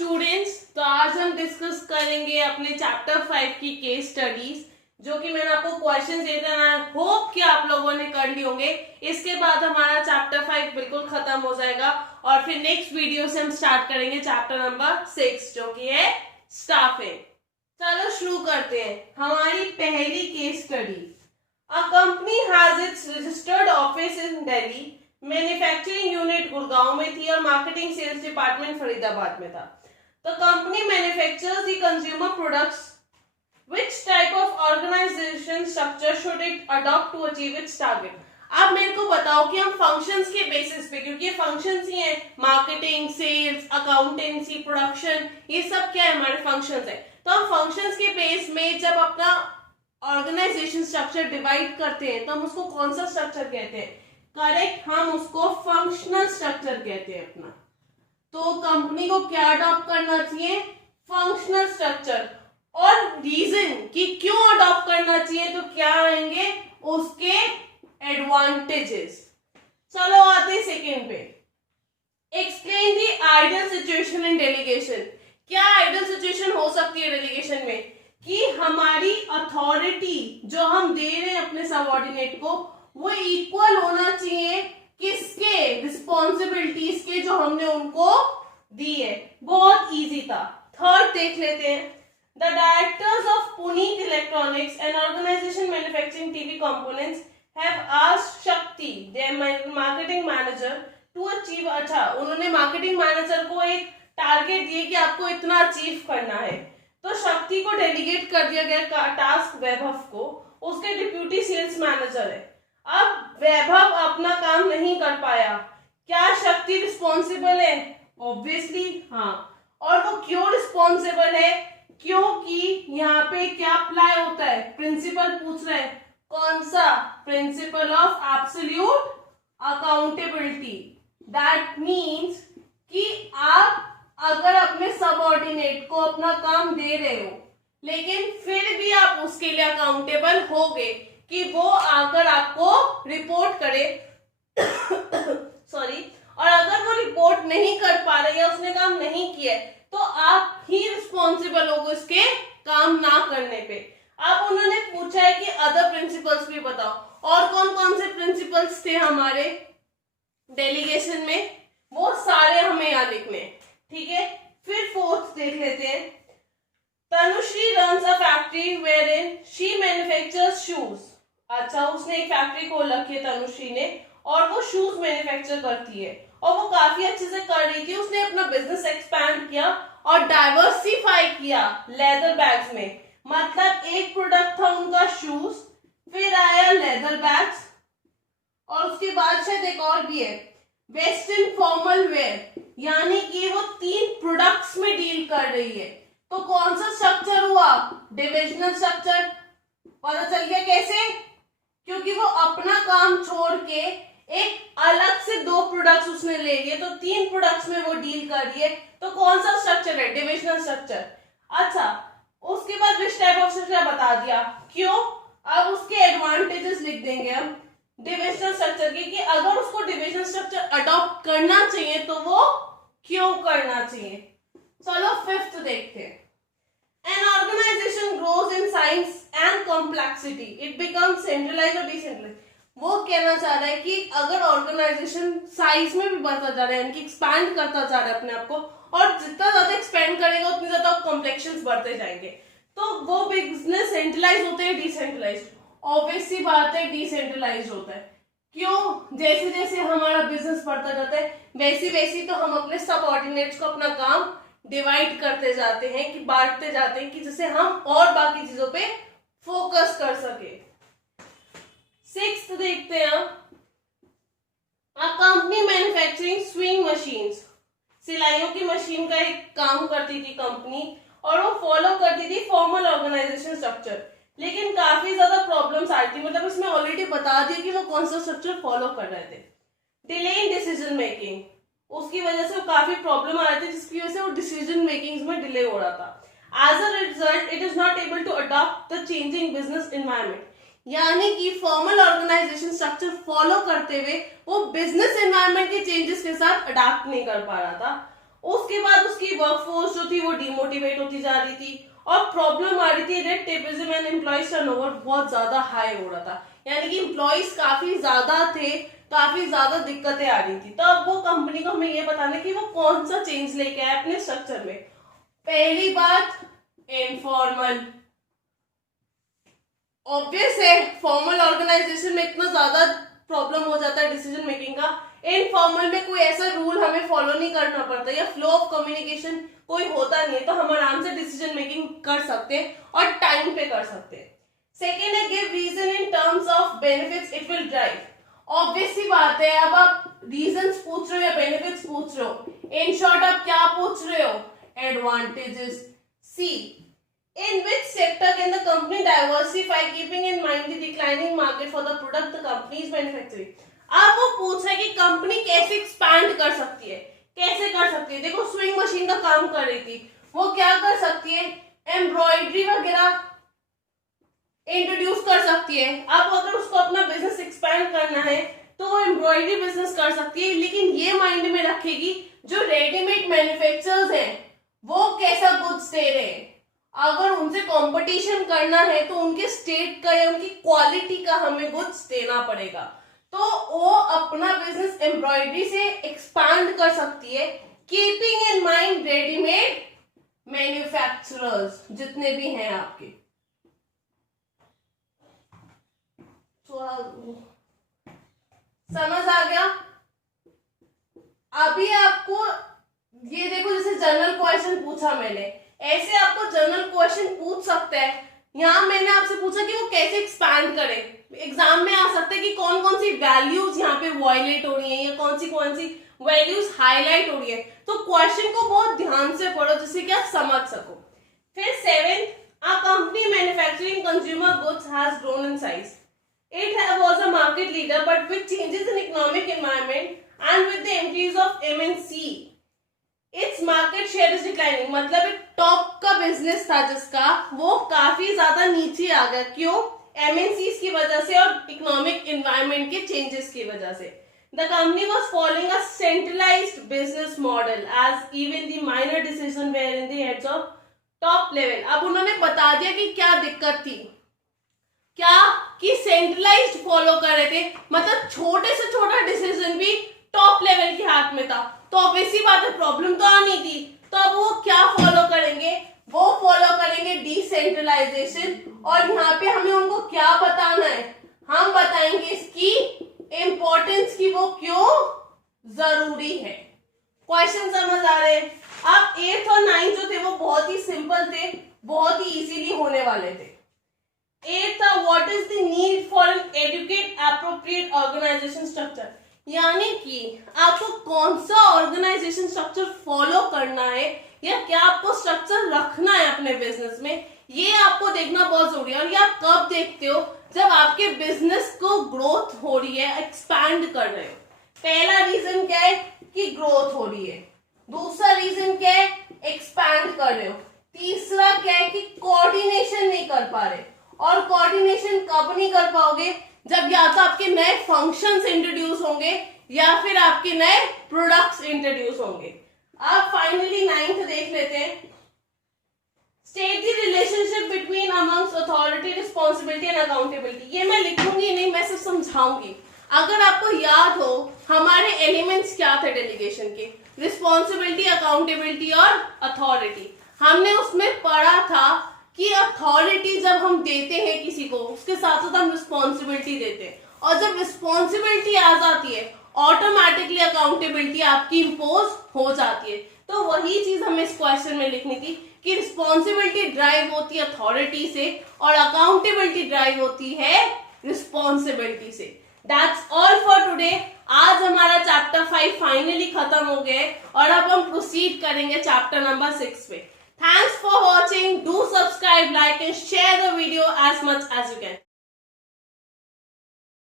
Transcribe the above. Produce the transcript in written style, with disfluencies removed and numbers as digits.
Students, तो आज हम डिस्कस करेंगे अपने चैप्टर 5 की केस स्टडीज, जो कि मैंने आपको क्वेश्चन दिए थे। आई होप कि आप लोगों ने कर लिए होंगे। इसके बाद हमारा चैप्टर 5 बिल्कुल खत्म हो जाएगा और फिर नेक्स्ट वीडियो से हम स्टार्ट करेंगे चैप्टर नंबर 6, जो कि है स्टाफिंग। चलो शुरू करते हैं हमारी पहली case study. A company has its registered office in Delhi, manufacturing unit Gurgaon में थी और मार्केटिंग सेल्स डिपार्टमेंट फरीदाबाद में था। The company manufactures the consumer products. Which type of organization structure should it adopt to achieve its target? आप मेरे को बताओ कि हम फंक्शंस के बेसिस पे, क्योंकि ये फंक्शंस ही हैं, मार्केटिंग, सेल्स, अकाउंटेंसी, प्रोडक्शन, ये सब क्या है, हमारे फंक्शंस है। तो हम फंक्शंस के बेस में जब अपना ऑर्गेनाइजेशन स्ट्रक्चर डिवाइड करते हैं तो हम उसको कौन सा स्ट्रक्चर कहते हैं? करेक्ट, हम उसको फंक्शनल स्ट्रक्चर कहते हैं अपना। तो कंपनी को क्या अडॉप्ट करना चाहिए? Functional structure. और रीजन कि क्यों अडॉप्ट करना चाहिए, तो क्या आएंगे उसके एडवांटेजेस। चलो आते हैं सेकेंड पे। Explain the ideal situation in delegation. क्या आइडियल सिचुएशन हो सकती है डेलीगेशन में? कि हमारी अथॉरिटी जो हम दे रहे हैं अपने सबऑर्डिनेट को, वो इक्वल होना चाहिए किसके? रिस्पॉन्सिबिलिटीज के जो हमने उनको दी है। बहुत इजी था। थर्ड देख लेते हैं। The directors of Puneet electronics and organisation manufacturing TV components have asked Shakti, their marketing manager, to achieve. अच्छा, उन्होंने मार्केटिंग मैनेजर को एक टारगेट दिए कि आपको इतना अचीव करना है। तो शक्ति को डेलीगेट कर दिया गया टास्क वैभव को, उसके डिप्यूटी सेल्स मैनेजर है। अब वैभव अपना काम नहीं कर पाया, क्या शक्ति रिस्पॉन्सिबल है? ऑब्वियसली हाँ। और वो क्यों रिस्पॉन्सिबल है? क्योंकि यहाँ पे क्या अप्लाई होता है? प्रिंसिपल पूछ रहे हैं। कौन सा? Principle of absolute accountability. That means कि आप अगर अपने सबऑर्डिनेट को अपना काम दे रहे हो, लेकिन फिर भी आप उसके लिए अकाउंटेबल होगे कि वो आकर आपको रिपोर्ट करे सॉरी, और अगर वो रिपोर्ट नहीं कर पा रहे या उसने काम नहीं किया तो आप ही रिस्पॉन्सिबल होगे उसके काम ना करने पे। अब उन्होंने पूछा है कि अदर प्रिंसिपल्स भी बताओ, और कौन कौन से प्रिंसिपल्स थे हमारे डेलीगेशन में, वो सारे हमें यहाँ लिखने। ठीक है, फिर फोर्थ देख लेते हैं। Tanushree runs a factory wherein she manufactures shoes. अच्छा, उसने एक फैक्ट्री खोल रखी है तनुश्री ने, और वो शूज मैन्युफैक्चर करती है और वो काफी अच्छे से कर रही थी। उसने अपना बिजनेस एक्सपैंड किया और डाइवर्सिफाई किया लेदर बैग्स में। मतलब एक प्रोडक्ट था उनका शूज, फिर आया लेदर बैग्स, और उसके बाद शायद एक और भी है वेस्टर्न फॉर्मल वेयर। यानी कि वो 3 प्रोडक्ट्स में डील कर रही है। तो कौन सा स्ट्रक्चर हुआ? Divisional structure. पता चल गया कैसे? क्योंकि वो अपना काम छोड़ के एक अलग से 2 प्रोडक्ट्स उसने ले लिए, तो 3 प्रोडक्ट्स में वो डील कर रही है। तो कौन सा स्ट्रक्चर है? Divisional structure. अच्छा, उसके बाद विच टाइप ऑफ स्ट्रक्चर बता दिया। क्यों? अब उसके एडवांटेजेस लिख देंगे हम डिविजनल स्ट्रक्चर के, कि अगर उसको डिविजनल स्ट्रक्चर अडॉप्ट करना चाहिए तो वो क्यों करना चाहिए। चलो फिफ्थ देखते हैं। An organization grows in size and complexity. It becomes centralized or decentralized. वो कहना चाह रहा है कि अगर ऑर्गेनाइजेशन साइज में भी बढ़ता जा रहा है, यानी कि एक्सपैंड करता जा रहा है अपने आप को, और जितना ज्यादा एक्सपैंड करेगा उतनी ज्यादा कॉम्प्लेक्शंस बढ़ते जाएंगे, तो वो बिजनेस सेंट्रलाइज होते हैं डिसेंट्रलाइज? ऑब्वियस सी बात है, डिसेंट्रलाइज होता है। क्यों? जैसे जैसे हमारा बिजनेस बढ़ता जाता है वैसे वैसे तो हम अपने सबऑर्डिनेट्स को अपना काम डिवाइड करते जाते हैं, कि बांटते जाते हैं, कि जिससे हम और बाकी चीजों पे फोकस कर सके। 6th देखते हैं। A company manufacturing sewing machines. सिलाइयों की मशीन का एक काम करती थी कंपनी, और वो फॉलो करती थी फॉर्मल ऑर्गेनाइजेशन स्ट्रक्चर। लेकिन काफी ज्यादा प्रॉब्लम्स आ रही थी, मतलब इसमें ऑलरेडी बता दिया कि वो कौन सा स्ट्रक्चर फॉलो कर रहे थे। डिले इन डिसीजन मेकिंग, उसकी वजह से काफी प्रॉब्लम आ रही थी, जिसकी वजह से वो डिसीजन मेकिंग में डिले हो रहा था। As a result it is not able to adopt the changing business environment. यानी कि फॉर्मल ऑर्गेनाइजेशन स्ट्रक्चर फॉलो करते हुए वो बिजनेस एनवायरनमेंट के चेंजेस के साथ अडॉप्ट नहीं कर पा रहा था। उसके बाद उसकी वर्कफोर्स जो थी वो डिमोटिवेट होती जा रही थी और प्रॉब्लम आ रही थी, red tapism and employees turnover बहुत ज्यादा हाई हो रहा था, यानी कि एम्प्लॉइज काफी ज्यादा थे, काफी ज्यादा दिक्कतें आ रही थी। तो अब वो कंपनी को हमें ये बताना कि वो कौन सा चेंज लेके आए अपने स्ट्रक्चर में। पहली बात, इनफॉर्मल। ऑब्वियस है, फॉर्मल ऑर्गेनाइजेशन में इतना ज्यादा प्रॉब्लम हो जाता है डिसीजन मेकिंग का, इनफॉर्मल में कोई ऐसा रूल हमें फॉलो नहीं करना पड़ता या फ्लो ऑफ कम्युनिकेशन कोई होता नहीं है, तो हम आराम से डिसीजन मेकिंग कर सकते हैं और टाइम पे कर सकते हैं। सेकेंड है, give reason in terms of benefits it will drive. Obvious सी बात है, अब आप रीजंस पूछ रहे हो या बेनिफिट्स पूछ रहे हो, इन शॉर्ट आप क्या पूछ रहे हो, advantages. See, in which sector can the company diversify keeping in mind the declining market for the product the company is manufacturing। अब वो पूछ रहा है कि कंपनी कैसे एक्सपैंड कर सकती है, कैसे कर सकती है। देखो स्विंग मशीन का काम कर रही थी, वो क्या कर सकती है, एम्ब्रॉयडरी वगैरह इंट्रोड्यूस कर सकती है। अब अगर उसको अपना बिजनेस एक्सपैंड करना है तो वो एम्ब्रॉयडरी बिजनेस कर सकती है, लेकिन ये माइंड में रखेगी जो रेडीमेड मैन्युफैक्चरर्स हैं वो कैसा गुड्स दे रहे हैं। अगर उनसे कंपटीशन करना है तो उनके स्टेट का या उनकी क्वालिटी का हमें गुड्स देना पड़ेगा, तो वो अपना बिजनेस एम्ब्रॉयडरी से एक्सपांड कर सकती है, keeping in mind readymade manufacturers जितने भी हैं आपके। समझ आ गया? अभी आपको ये देखो, जैसे जनरल क्वेश्चन पूछा मैंने, ऐसे आपको जनरल क्वेश्चन पूछ सकता है। यहाँ मैंने आपसे पूछा कि वो कैसे एक्सपैंड करे, एग्जाम में आ सकता है कि कौन कौन सी वैल्यूज यहाँ पे वायलेट हो रही है या कौन सी वैल्यूज हाईलाइट हो रही है, तो क्वेश्चन को बहुत ध्यान से पढ़ो जिससे कि आप समझ सको। फिर seventh, a company manufacturing consumer goods has grown in size. It was a market leader, but with changes in economic environment and with the entries of MNC, its market share is declining। मतलब एक top का business था जिसका, वो काफी ज्यादा नीचे आ गया। क्यों? MNCs की वजह से और इकोनॉमिक एनवायरनमेंट के चेंजेस की वजह से। The company was following a centralized business model as even the minor decisions were in the heads of top level। अब उन्होंने बता दिया कि क्या दिक्कत थी, क्या कि सेंट्रलाइज्ड फॉलो कर रहे थे, मतलब छोटे से छोटा डिसीजन भी टॉप लेवल के हाथ में था, तो ऑब्वियसली बात है प्रॉब्लम तो आनी थी। तो अब वो क्या फॉलो करेंगे, वो फॉलो करेंगे डिसेंट्रलाइजेशन। और यहाँ पे हमें उनको क्या बताना है, हम बताएंगे इसकी इंपॉर्टेंस की वो क्यों जरूरी है। क्वेश्चन समझ आ रहे हैं? अब 8th और 9th जो थे वो बहुत ही सिंपल थे, बहुत ही इजीली होने वाले थे। 8th, what is the need for an educate appropriate organization structure। यानी कि आपको कौन सा ऑर्गेनाइजेशन स्ट्रक्चर फॉलो करना है या क्या आपको स्ट्रक्चर रखना है अपने बिजनेस में, ये आपको देखना बहुत जरूरी है। और ये आप कब देखते हो, जब आपके बिजनेस को ग्रोथ हो रही है, एक्सपैंड कर रहे हो। पहला रीजन क्या है कि ग्रोथ हो रही है, दूसरा रीजन क्या है एक्सपैंड कर रहे हो, तीसरा क्या है कि कोऑर्डिनेशन नहीं कर पा रहे। और कोऑर्डिनेशन कब नहीं कर पाओगे, जब या तो आपके नए फंक्शंस इंट्रोड्यूस होंगे या फिर आपके नए प्रोडक्ट्स इंट्रोड्यूस होंगे। अब फाइनली 9th देख लेते हैं। State the relationship between amongst authority, responsibility and accountability. ये मैं लिखूंगी नहीं, मैं सिर्फ समझाऊंगी। अगर आपको याद हो हमारे एलिमेंट्स क्या थे डेलीगेशन के, रिस्पॉन्सिबिलिटी, अकाउंटेबिलिटी और अथॉरिटी। हमने उसमें पढ़ा था कि अथॉरिटी जब हम देते हैं किसी को, उसके साथ साथ हम रिस्पॉन्सिबिलिटी देते हैं, और जब रिस्पॉन्सिबिलिटी आ जाती है ऑटोमेटिकली अकाउंटेबिलिटी आपकी इंपोज हो जाती है। तो वही चीज हमें इस क्वेश्चन में लिखनी थी कि रिस्पॉन्सिबिलिटी ड्राइव होती है अथॉरिटी से और अकाउंटेबिलिटी ड्राइव होती है रिस्पॉन्सिबिलिटी से। That's all for today. आज हमारा चैप्टर 5 फाइनली खत्म हो गया और अब हम प्रोसीड करेंगे चैप्टर नंबर 6 पे। Thanks for watching. Do subscribe, like and share the video as much as you can.